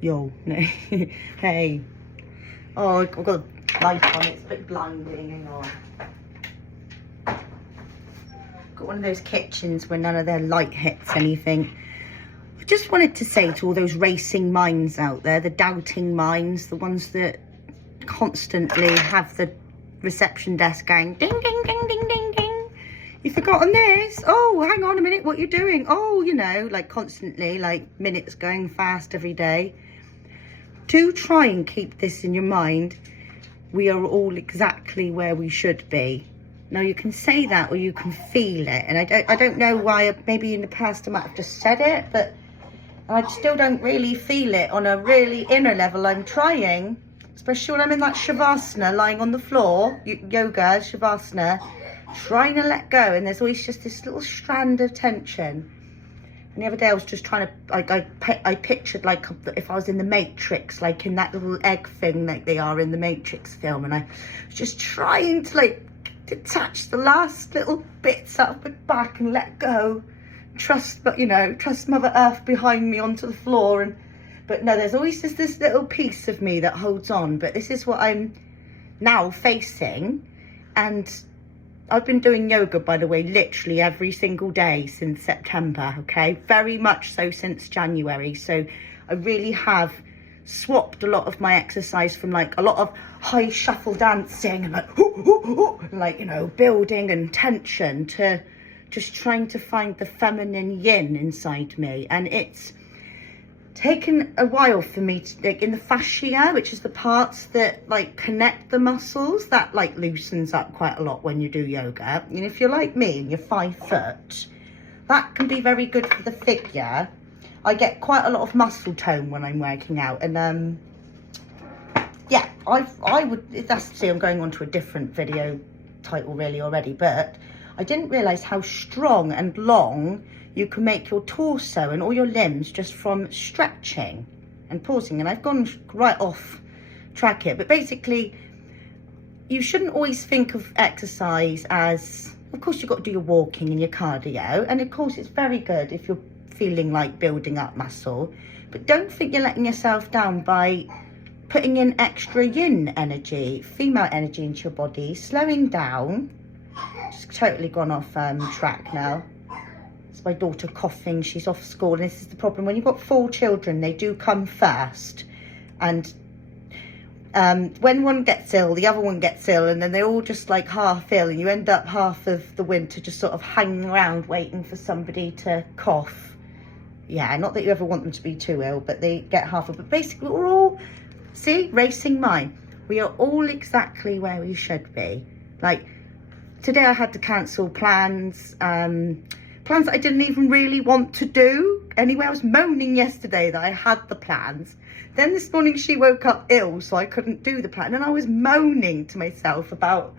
Yo, no. Hey. Oh, I've got a light on, it's a bit blinding, hang on. Got one of those kitchens where none of their light hits anything. I just wanted to say to all those racing minds out there, the doubting minds, the ones that constantly have the reception desk going ding, ding, ding, ding, ding, ding. You've forgotten this? Oh, hang on a minute, what you're doing? Oh, you know, like constantly, like minutes going fast every day. Do try and keep this in your mind. We are all exactly where we should be. Now you can say that or you can feel it. And I don't know why, maybe in the past I might have just said it, but I still don't really feel it on a really inner level. I'm trying, especially when I'm in that shavasana, lying on the floor, yoga, shavasana, trying to let go. And there's always just this little strand of tension. And the other day I was just trying to, I pictured like if I was in the Matrix, like in that little egg thing like they are in the Matrix film. And I was just trying to like detach the last little bits out of my back and let go. Trust, but you know, trust Mother Earth behind me onto the floor. But no, there's always just this little piece of me that holds on. But this is what I'm now facing. And I've been doing yoga, by the way, literally every single day since September, okay? Very much so since January. So I really have swapped a lot of my exercise from like a lot of high shuffle dancing and like, like, you know, building and tension to just trying to find the feminine yin inside me. And it's taken a while for me to, like, in the fascia, which is the parts that like connect the muscles, that like loosens up quite a lot when you do yoga. And if you're like me and you're 5 foot, that can be very good for the figure. I get quite a lot of muscle tone when I'm working out. And yeah, I would, that's, see, I'm going on to a different video title really already, but I didn't realize how strong and long you can make your torso and all your limbs just from stretching and pausing. And I've gone right off track here, but basically you shouldn't always think of exercise as, of course you've got to do your walking and your cardio, and of course it's very good if you're feeling like building up muscle, but don't think you're letting yourself down by putting in extra yin energy, female energy into your body, slowing down. Just totally gone off track now. It's my daughter coughing, she's off school, and this is the problem when you've got 4 children, they do come first, and when one gets ill, the other one gets ill, and then they're all just like half ill, and you end up half of the winter just sort of hanging around waiting for somebody to cough. Yeah, not that you ever want them to be too ill, but they get half of it. But basically we're all, see, racing mind, we are all exactly where we should be. Like today I had to cancel plans that I didn't even really want to do. Anyway, I was moaning yesterday that I had the plans. Then this morning she woke up ill, so I couldn't do the plan. And I was moaning to myself about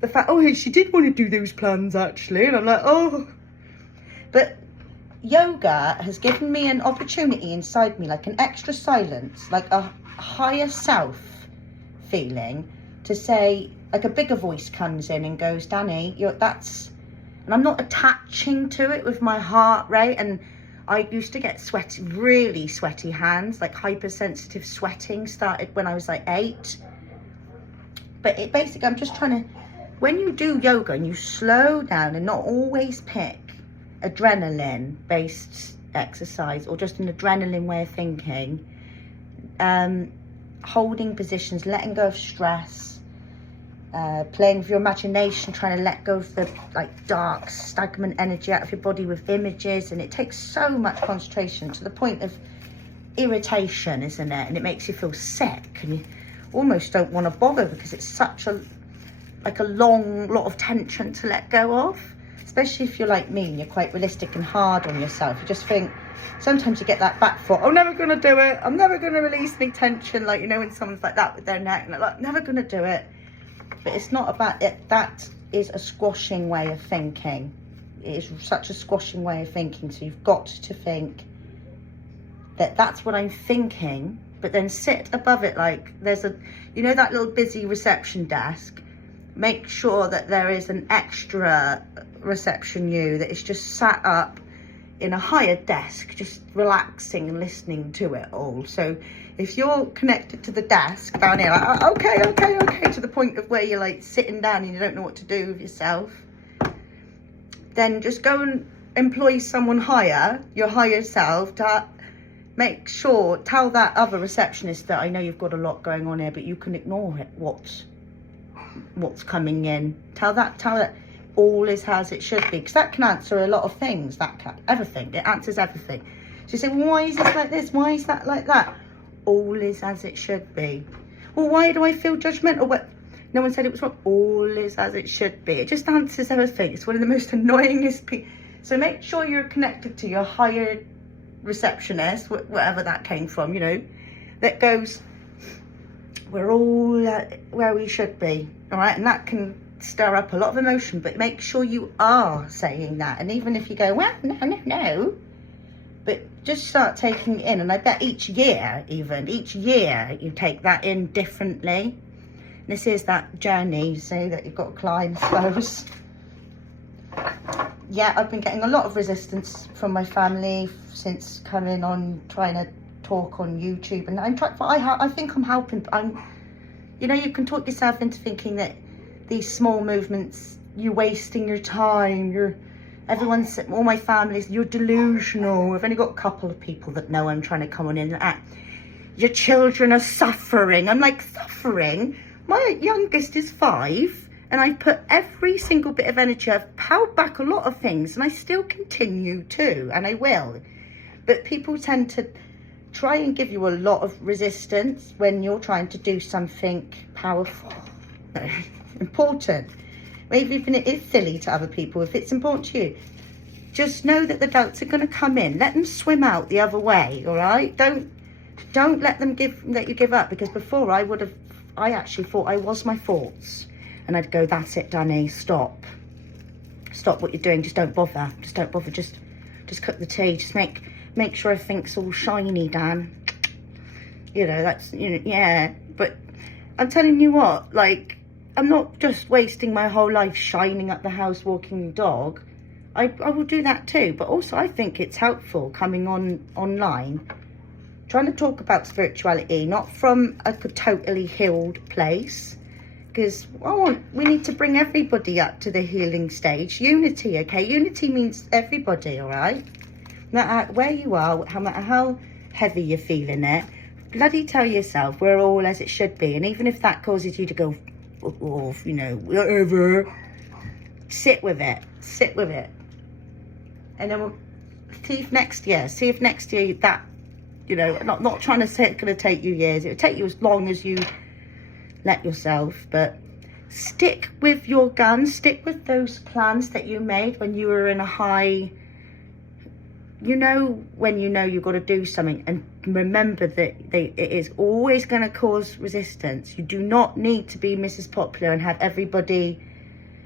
the fact, oh, she did want to do those plans actually. And I'm like, oh. But yoga has given me an opportunity inside me, like an extra silence, like a higher self feeling, to say, like a bigger voice comes in and goes, Danny, that's, and I'm not attaching to it with my heart rate. And I used to get sweaty, really sweaty hands, like hypersensitive sweating started when I was like 8. But it basically, I'm just trying to, when you do yoga and you slow down and not always pick adrenaline based exercise or just an adrenaline way of thinking, holding positions, letting go of stress, playing with your imagination, trying to let go of the like dark stagnant energy out of your body with images. And it takes so much concentration to the point of irritation, isn't it? And it makes you feel sick and you almost don't want to bother because it's such a long lot of tension to let go of, especially if you're like me and you're quite realistic and hard on yourself. You just think, sometimes you get that back foot, I'm never going to do it, I'm never going to release any tension, like, you know, when someone's like that with their neck, and they're like, never going to do it. But it's not about it. That is a squashing way of thinking. It is such a squashing way of thinking. So you've got to think that that's what I'm thinking, but then sit above it. Like there's a, you know, that little busy reception desk, make sure that there is an extra reception that is just sat up in a higher desk, just relaxing and listening to it all. So if you're connected to the desk down here, like, okay, to the point of where you're like sitting down and you don't know what to do with yourself, then just go and employ someone higher, your higher self, to make sure, tell that other receptionist that I know you've got a lot going on here, but you can ignore it, what's coming in. Tell that all is as it should be, because that can answer a lot of things. Everything, it answers everything. So you say, well, why is this like this? Why is that like that? All is as it should be. Well, why do I feel judgmental? What? No one said it was wrong. All is as it should be. It just answers everything. It's one of the most annoyingest people. So make sure you're connected to your higher receptionist, whatever that came from, you know, that goes, we're all where we should be, all right? And that can stir up a lot of emotion, but make sure you are saying that. And even if you go, well, no, but just start taking it in. And I bet each year you take that in differently. This is that journey, you see, that you've got to climb, I suppose. Yeah, I've been getting a lot of resistance from my family since coming on, trying to talk on YouTube, and I'm trying. I think I'm helping. You know, you can talk yourself into thinking that these small movements, you're wasting your time. All my family's, you're delusional. I've only got a couple of people that know I'm trying to come on in. Your children are suffering. I'm like, suffering? My youngest is 5. And I put every single bit of energy. I've held back a lot of things, and I still continue to, and I will. But people tend to try and give you a lot of resistance when you're trying to do something powerful, important. Maybe even it is silly to other people. If it's important to you, just know that the doubts are going to come in. Let them swim out the other way, all right? Don't let you give up, because before I actually thought I was my thoughts. And I'd go, that's it, Danny, stop what you're doing, just don't bother, just cook the tea, just make sure everything's all shiny, Dan. You know, that's, you know, yeah. But I'm telling you what, like, I'm not just wasting my whole life shining up the house, walking the dog. I will do that too, but also I think it's helpful coming online, trying to talk about spirituality, not from a totally healed place, because we need to bring everybody up to the healing stage. Unity, okay? Unity means everybody, all right? No matter where you are, no matter how heavy you're feeling it, bloody tell yourself we're all as it should be. And even if that causes you to go off, you know, whatever, sit with it. And then we'll see if next year that, you know, not trying to say it's going to take you years. It'll take you as long as you let yourself, but stick with your guns, stick with those plans that you made when you were in a high, you know, when you know you've got to do something, and remember that it is always going to cause resistance. You do not need to be Mrs. Popular and have everybody,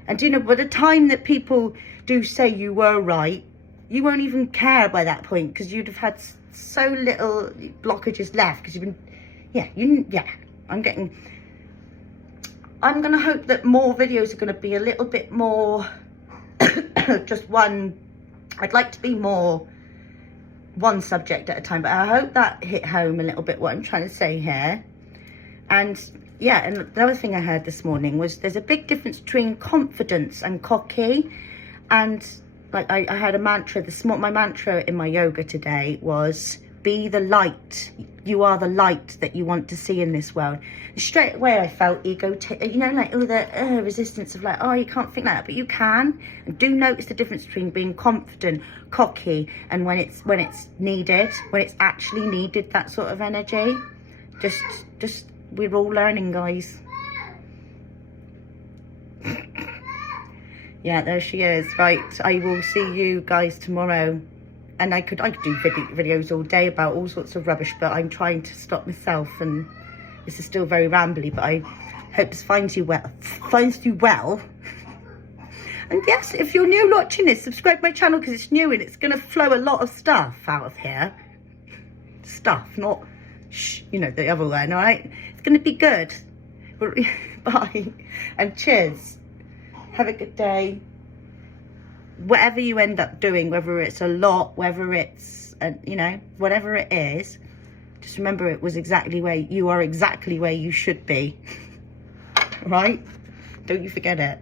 and you know, by the time that people do say you were right, you won't even care by that point, because you'd have had so little blockages left, because you've been, I'm going to hope that more videos are going to be a little bit more, just one, I'd like to be more one subject at a time, but I hope that hit home a little bit what I'm trying to say here. And yeah, and the other thing I heard this morning was there's a big difference between confidence and cocky. And like I had a mantra my mantra in my yoga today was, be the light. You are the light that you want to see in this world. And straight away I felt you know, like all the resistance of like, oh, you can't think like that, but you can. And do notice the difference between being confident, cocky, and when it's needed, when it's actually needed, that sort of energy. Just we're all learning, guys. Yeah, there she is. Right, I will see you guys tomorrow. And I could do videos all day about all sorts of rubbish, but I'm trying to stop myself, and this is still very rambly, but I hope this finds you well. And yes, if you're new watching this, subscribe to my channel, because it's new and it's going to flow a lot of stuff out of here. Stuff, not, you know, the other one, all right? It's going to be good. Bye. And cheers. Have a good day. whatever you end up doing, whether it's a lot, whether it's, you know, whatever it is, just remember it was exactly where, you are exactly where you should be. Right? Don't you forget it.